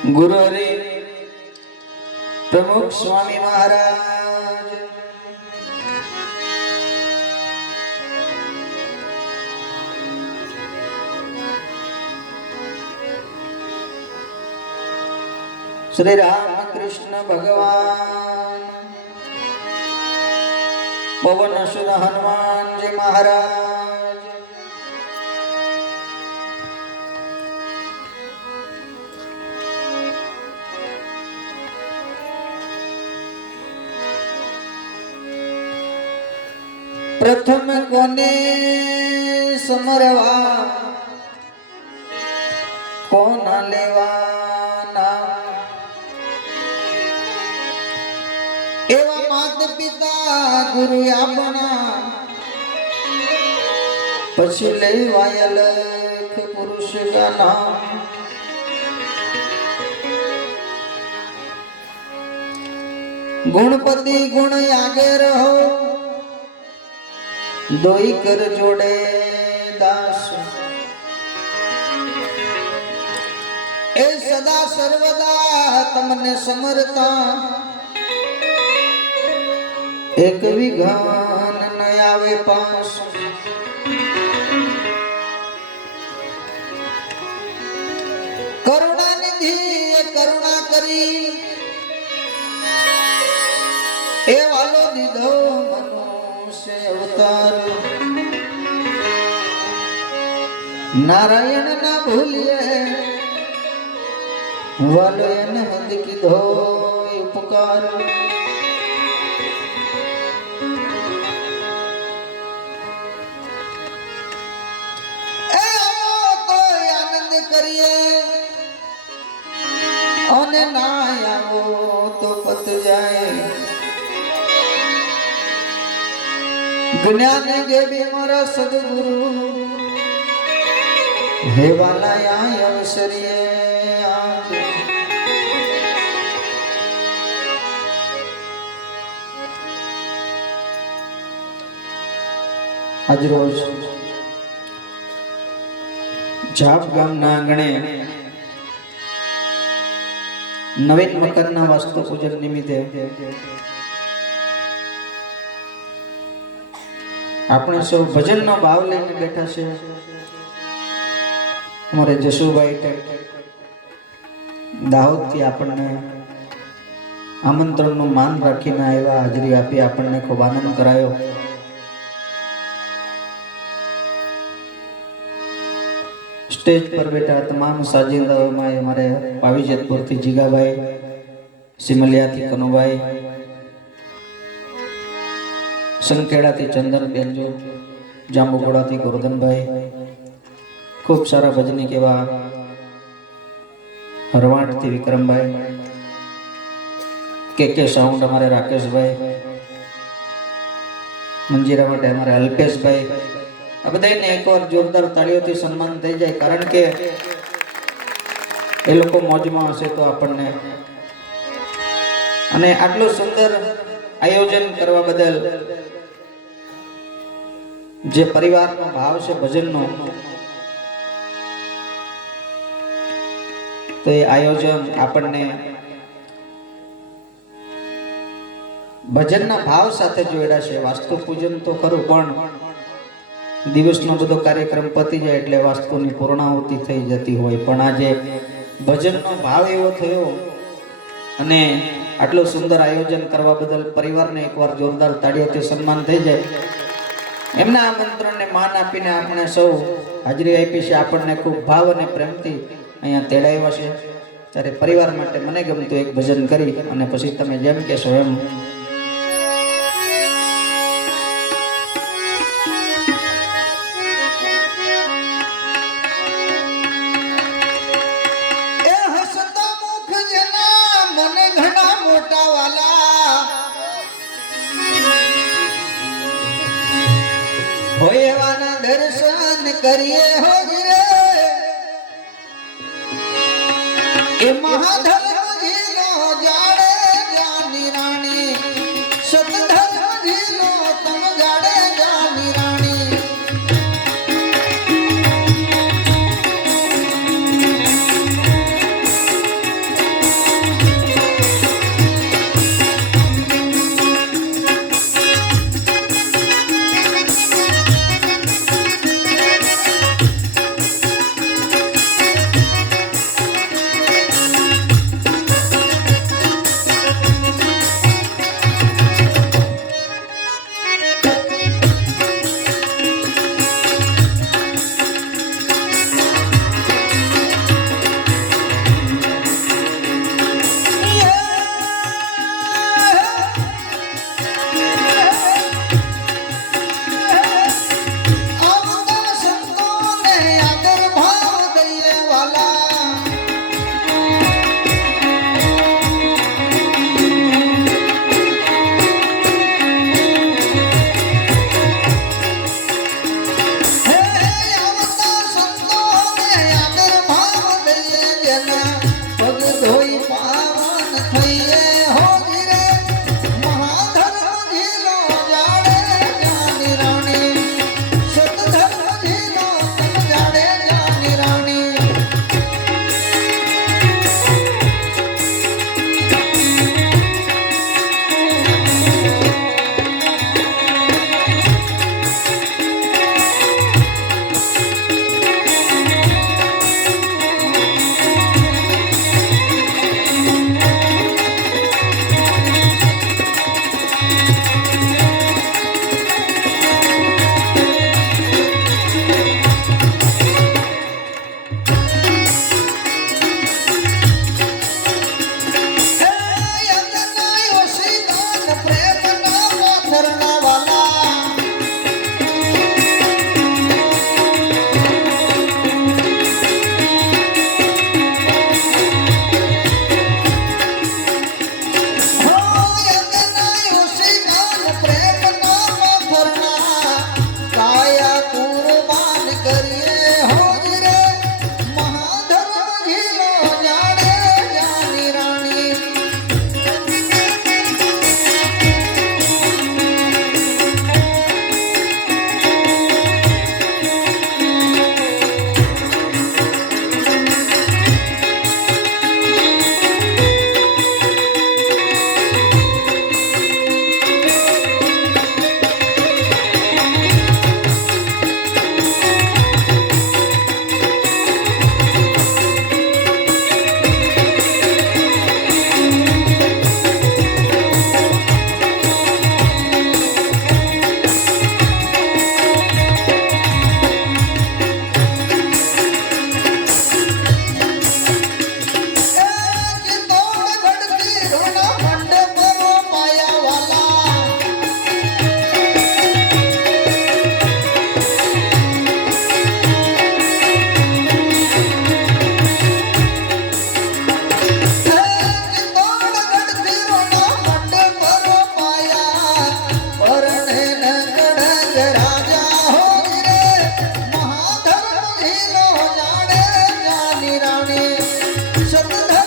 गुरु हरि प्रमुख स्वामी महाराज श्री राम कृष्ण भगवान पवन सुत हनुमान जी महाराज प्रथम कोने समरवा कोना लेवाना एवा माता पिता गुरु आपना पछी लेवाया लख पुरुष का नाम गुणपति गुण आगे रहो दोई कर जोड़े दास ए सदा सर्वदा तमने समरता एक विघान न आवे पास करुणा निधि करुणा करी ए वालो दीधो अवतार नारायण ना भूलिए वालो हद की धो उपकार तो आनंद करिए और ना आवो तो पत जाए ज्ञान के भी मोरा सदगुरु हे वाला आय अवसरिये आज रोज जाप गामना आंगणे नवीन मकानना वास्तु पूजन निमित्ते આપણે સૌ ભજનનો ભાવ લઈને બેઠા છે અમારે જશુભાઈ દાહોદથી આપણને આમંત્રણનું માન રાખીને આવ્યા હાજરી આપી આપણને ખૂબ આનંદ કરાયો સ્ટેજ પર બેઠા તમામ સાજિંદાઓમાં અમારે પાવીજેતપુરથી જીગાભાઈ સિમલિયાથી કનુભાઈ संखेड़ा थी चंदन बेंजो जांबुगोड़ा थी गोवर्धन भाई खूब सारा भजनी केवा हरवाट थी विक्रम भाई के साउंड हमारे राकेश भाई मंजीरा माटे हमारे अल्पेश भाई आ बधाने एक बार जोरदार ताळीओथी सन्मान थई जाय कारण के ए लोको मौजमां हशे तो आपणने अने आटलो सुंदर आयोजन करवा बदल जे परिवार नो भाव से भजन नो तो ये आयोजन आपने भजन ना भाव साथे जोड़ा छे वास्तु पूजन तो करूं पण दिवस नो बधो कार्यक्रम पती जाय एटले वास्तु नी पूर्णाहुति थई जती होय पण आजे भजन नो भाव एवो थयो अने आटलो सुंदर आयोजन करवा बदल परिवार ने एकवार जोरदार ताळीओथी सन्मान थई जाय एमना आमंत्रण ने मान आपीने आपणे सौ हाजरी आपी छे आपणने खूब भाव अने प्रेमथी अहींया तेड़ाव्या छे त्यारे परिवार माटे मने गमतुं एक भजन करी अने पछी तमे जेम कहेशो एम ए हसता मुख जना मने घणा मोटा वाला होयवाना दर्शन करिए हो गिरे ए महाधर्म जीलो जाड़े ज्ञानी रानी सतधर्म जीलो तम जाड़े ज्ञानी रानी એના પગ ધોઈ પાવન થઈએ હોજી રે મહાધર્મ ઝીલો જાડે જાની રાણી સતધર્મ ઝીલો જાડે જાની રાણી સતત